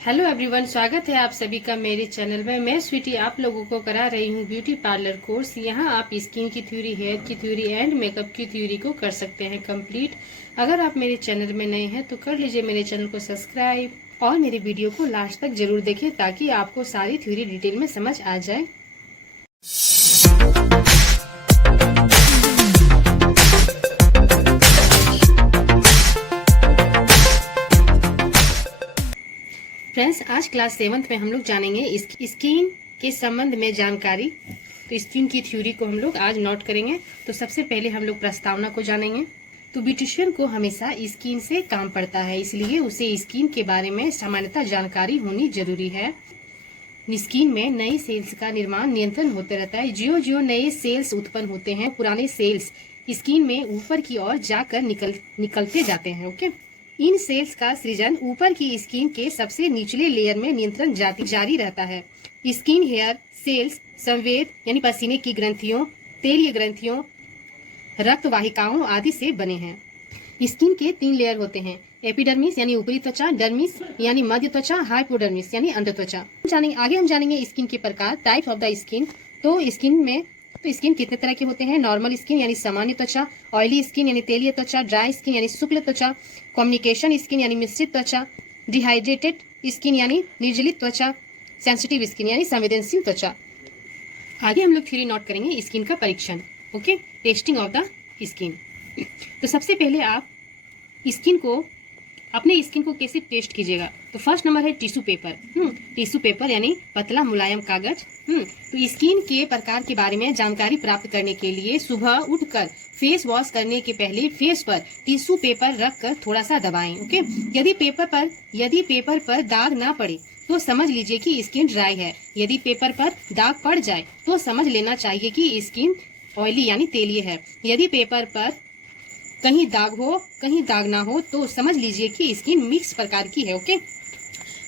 Hello everyone, स्वागत है आप सभी का मेरे चैनल में। मैं स्वीटी आप लोगों को करा रही हूँ ब्यूटी पार्लर कोर्स। यहाँ आप स्किन की थ्योरी, हेयर की थ्योरी एंड मेकअप की थ्योरी को कर सकते हैं कंप्लीट। अगर आप मेरे चैनल में नए हैं तो कर लीजिए मेरे चैनल को सब्सक्राइब और मेरे वीडियो को लास्ट तक जरूर देखें ताकि आपको सारी थ्योरी डिटेल में समझ आ जाए। फ्रेंड्स, आज क्लास 7th में हम लोग जानेंगे स्किन के संबंध में जानकारी। तो स्किन की थ्योरी को हम लोग आज नोट करेंगे। तो सबसे पहले हम लोग प्रस्तावना को जानेंगे। तो ब्यूटिशियन को हमेशा स्किन से काम पड़ता है, इसलिए उसे स्किन के बारे में सामान्यतः जानकारी होनी जरूरी है। स्किन में नए सेल्स का निर्माण नियंत्रण होते रहता है। जो नए सेल्स उत्पन्न होते हैं, पुराने सेल्स स्किन में ऊपर की ओर जाकर निकलते जाते हैं। ओके, इन सेल्स का सृजन ऊपर की स्किन के सबसे निचले लेयर में नियंत्रण जारी रहता है। स्किन हेयर सेल्स संवेद यानी पसीने की ग्रंथियों, तेलीय ग्रंथियों, रक्त वाहिकाओं आदि से बने हैं। स्किन के 3 लेयर होते हैं, एपिडर्मिस यानी ऊपरी त्वचा, डर्मिस यानी मध्य त्वचा, हाइपोडर्मिस यानी अंदर त्वचा। आगे हम जानेंगे स्किन के प्रकार, टाइप ऑफ द स्किन। तो स्किन कितने तरह के होते हैं? नॉर्मल स्किन यानी सामान्य त्वचा, ऑयली स्किन यानी तेलीय त्वचा, ड्राई स्किन यानी शुक्ल त्वचा, कम्युनिकेशन स्किन यानी मिश्रित त्वचा, डिहाइड्रेटेड स्किन यानी निर्जलित त्वचा, सेंसिटिव स्किन यानी संवेदनशील त्वचा। आगे हम लोग थ्योरी नोट करेंगे स्किन का परीक्षण। Okay, testing of the skin. तो सबसे पहले आप अपने स्किन को कैसे टेस्ट कीजिएगा? तो फर्स्ट नंबर है टिश्यू पेपर। टिश्यू पेपर यानी पतला मुलायम कागज। तो स्किन के प्रकार के बारे में जानकारी प्राप्त करने के लिए सुबह उठकर फेस वॉश करने के पहले फेस पर टिश्यू पेपर रखकर थोड़ा सा दबाएं। ओके, यदि पेपर पर दाग ना पड़े तो समझ लीजिए कि स्किन ड्राई है। यदि पेपर पर दाग पड़ जाए तो समझ लेना चाहिए कि स्किन ऑयली यानी तेलीय है। यदि पेपर पर कहीं दाग हो कहीं दाग ना हो तो समझ लीजिए कि स्किन मिक्स प्रकार की है। ओके,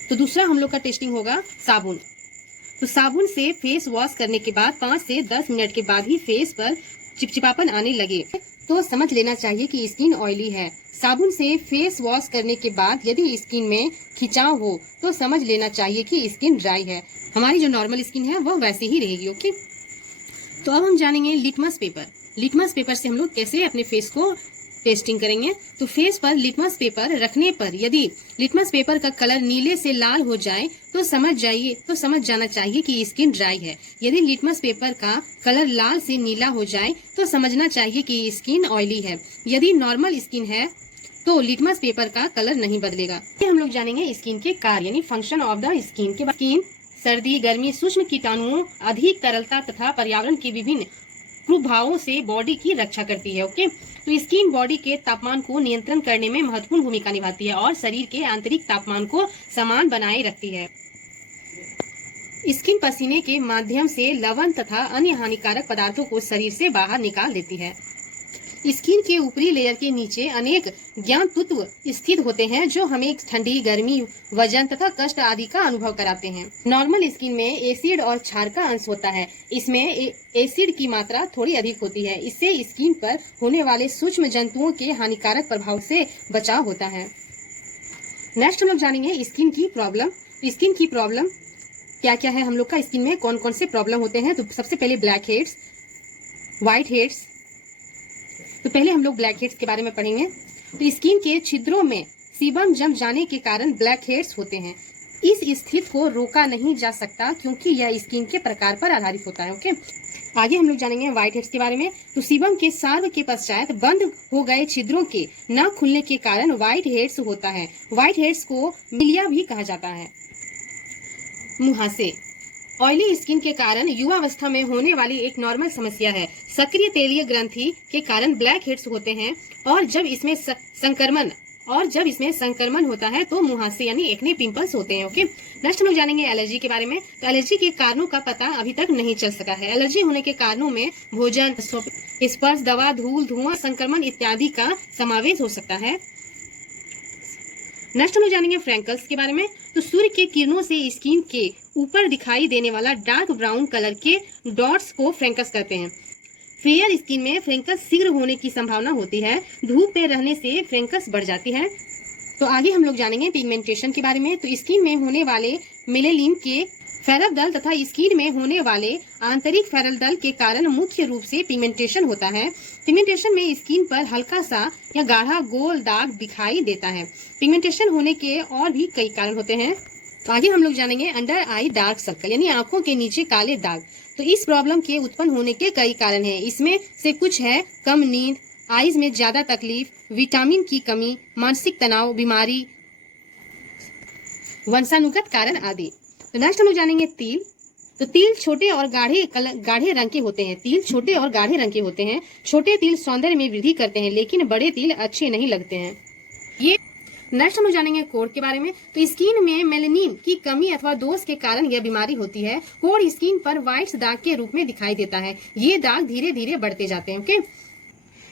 तो दूसरा हम लोग का टेस्टिंग होगा साबुन। तो साबुन से फेस वॉश करने के बाद 5 से 10 मिनट के बाद ही फेस पर चिपचिपापन आने लगे तो समझ लेना चाहिए कि स्किन ऑयली है। साबुन से फेस वॉश करने के बाद यदि स्किन में खिंचाव हो तो समझ लेना चाहिए कि स्किन ड्राई है। हमारी जो नॉर्मल स्किन है वो वैसे ही रहेगी। ओके, तो अब हम जानेंगे लिटमस पेपर। लिटमस पेपर से हम लोग कैसे अपने फेस को टेस्टिंग करेंगे। तो फेस पर लिटमस पेपर रखने पर यदि लिटमस पेपर का कलर नीले से लाल हो जाए तो समझ जाना चाहिए कि स्किन ड्राई है। यदि लिटमस पेपर का कलर लाल से नीला हो जाए तो समझना चाहिए कि स्किन ऑयली है। यदि नॉर्मल स्किन है तो लिटमस पेपर का कलर नहीं बदलेगा। हम लोग जानेंगे स्किन के कार्य यानी फंक्शन ऑफ द स्किन के। स्किन सर्दी, गर्मी, सूक्ष्म कीटाणुओं, अधिक तरलता तथा पर्यावरण के विभिन्न प्रभावों से बॉडी की रक्षा करती है। ओके, तो स्किन बॉडी के तापमान को नियंत्रण करने में महत्वपूर्ण भूमिका निभाती है और शरीर के आंतरिक तापमान को समान बनाए रखती है। स्किन पसीने के माध्यम से लवण तथा अन्य हानिकारक पदार्थों को शरीर से बाहर निकाल देती है। स्किन के ऊपरी लेयर के नीचे अनेक ज्ञान तत्व स्थित होते हैं जो हमें ठंडी, गर्मी, वजन तथा कष्ट आदि का अनुभव कराते हैं। नॉर्मल स्किन में एसिड और क्षार का अंश होता है। इसमें एसिड की मात्रा थोड़ी अधिक होती है। इससे स्किन पर होने वाले सूक्ष्म जंतुओं के हानिकारक प्रभाव से बचाव होता है। नेक्स्ट हम लोग जानेंगे स्किन की प्रॉब्लम। स्किन की प्रॉब्लम क्या क्या है? हम लोग का स्किन में कौन कौन से प्रॉब्लम होते हैं? तो सबसे पहले ब्लैक हेड्स, व्हाइट हेड्स। तो पहले हम लोग ब्लैक हेड्स के बारे में पढ़ेंगे। तो स्किन के छिद्रों में सीबम जम जाने के कारण ब्लैक हेड्स होते हैं। इस स्थिति को रोका नहीं जा सकता क्योंकि यह स्किन के प्रकार पर आधारित होता है। ओके, आगे हम लोग जानेंगे व्हाइट हेड्स के बारे में। तो सीबम के स्राव के पश्चात बंद हो गए छिद्रों के न खुलने के कारण व्हाइट हेड्स होता है। व्हाइट हेड्स को मिलिया भी कहा जाता है। मुहासे ऑयली स्किन के कारण युवावस्था में होने वाली एक नॉर्मल समस्या है। सक्रिय तेलीय ग्रंथि के कारण ब्लैक हेड्स होते हैं और जब इसमें संक्रमण होता है तो मुहासे यानी एक्ने पिंपल्स होते हैं। ओके, नेक्स्ट हम लोग जानेंगे एलर्जी के बारे में। तो एलर्जी के कारणों का पता अभी तक नहीं चल सका है। एलर्जी होने के कारणों में भोजन, स्पर्श, दवा, धूल, धुआं, संक्रमण इत्यादि का समावेश हो सकता है। नेक्स्ट हम लोग जानेंगे फ्रैंकल्स के बारे में। तो सूर्य के किरणों से स्किन के ऊपर दिखाई देने वाला डार्क ब्राउन कलर के डॉट्स को फ्रैंकल्स कहते हैं। फेयर स्किन में फ्रैंकल्स शीघ्र होने की संभावना होती है। धूप में रहने से फ्रैंकल्स बढ़ जाती है। तो आगे हम लोग जानेंगे पिगमेंटेशन के बारे में। तो स्किन में होने वाले मेलेनिन के फेरल दल तथा स्किन में होने वाले आंतरिक फेरल दल के कारण मुख्य रूप से पिगमेंटेशन होता है। पिगमेंटेशन में स्किन पर हल्का सा या गाढ़ा गोल दाग दिखाई देता है। पिगमेंटेशन होने के और भी कई कारण होते हैं। तो आगे हम लोग जानेंगे अंडर आई डार्क सर्कल यानी आंखों के नीचे काले दाग। तो इस प्रॉब्लम के उत्पन्न होने के कई कारण हैं। इसमें से कुछ है कम नींद, आईज में ज्यादा तकलीफ, विटामिन की कमी, मानसिक तनाव, बीमारी, वंशानुगत कारण आदि। तो नेक्स्ट हम लोग जानेंगे तिल। तो तिल छोटे और गाढ़े रंग के होते हैं। तिल छोटे और गाढ़े रंग के होते हैं। छोटे तिल सौंदर्य में वृद्धि करते हैं, लेकिन बड़े तिल अच्छे नहीं लगते हैं। ये नेक्स्ट हम लोग जानेंगे कोढ़ के बारे में। तो स्किन में मेलेनिन की कमी अथवा दोष के कारण यह बीमारी होती है। कोढ़ स्किन पर व्हाइट दाग के रूप में दिखाई देता है। ये दाग धीरे धीरे बढ़ते जाते हैं। ओके,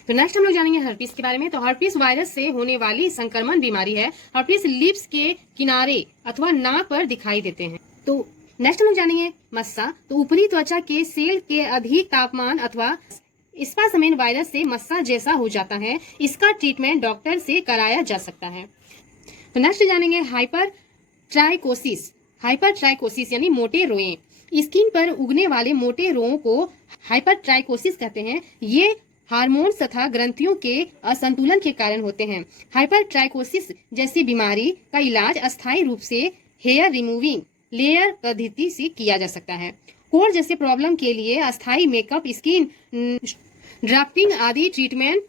तो नेक्स्ट हम लोग जानेंगे हर्पीस के बारे में। तो हर्पीस वायरस से होने वाली संक्रमण बीमारी है। हर्पीस लिप्स के किनारे अथवा नाक पर दिखाई देते हैं। तो नेक्स्ट हम लोग जानेंगे मस्सा। तो ऊपरी त्वचा के सेल के अधिक तापमान अथवा स्पासमेन वायरस से मस्सा जैसा हो जाता है। इसका ट्रीटमेंट डॉक्टर से कराया जा सकता है। तो नेक्स्ट जानेंगे हाइपर ट्राइकोसिस यानी मोटे रोए। स्किन पर उगने वाले मोटे रोओं को हाइपर ट्राइकोसिस कहते हैं। ये हार्मोन्स तथा ग्रंथियों के असंतुलन के कारण होते हैं। हाइपर ट्राइकोसिस जैसी बीमारी का इलाज अस्थायी रूप से हेयर रिमूविंग लेयर पद्धति से किया जा सकता है। कोढ़ जैसे प्रॉब्लम के लिए अस्थायी मेकअप, स्किन ड्राफ्टिंग आदि ट्रीटमेंट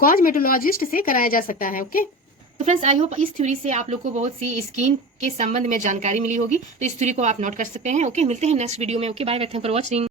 कॉस्मेटोलॉजिस्ट से कराया जा सकता है। ओके, तो फ्रेंड्स आई होप इस थ्योरी से आप लोग को बहुत सी स्किन के संबंध में जानकारी मिली होगी। तो इस थ्योरी को आप नोट कर सकते हैं। ओके, मिलते हैं नेक्स्ट वीडियो में। Okay, bye bye, thank for watching.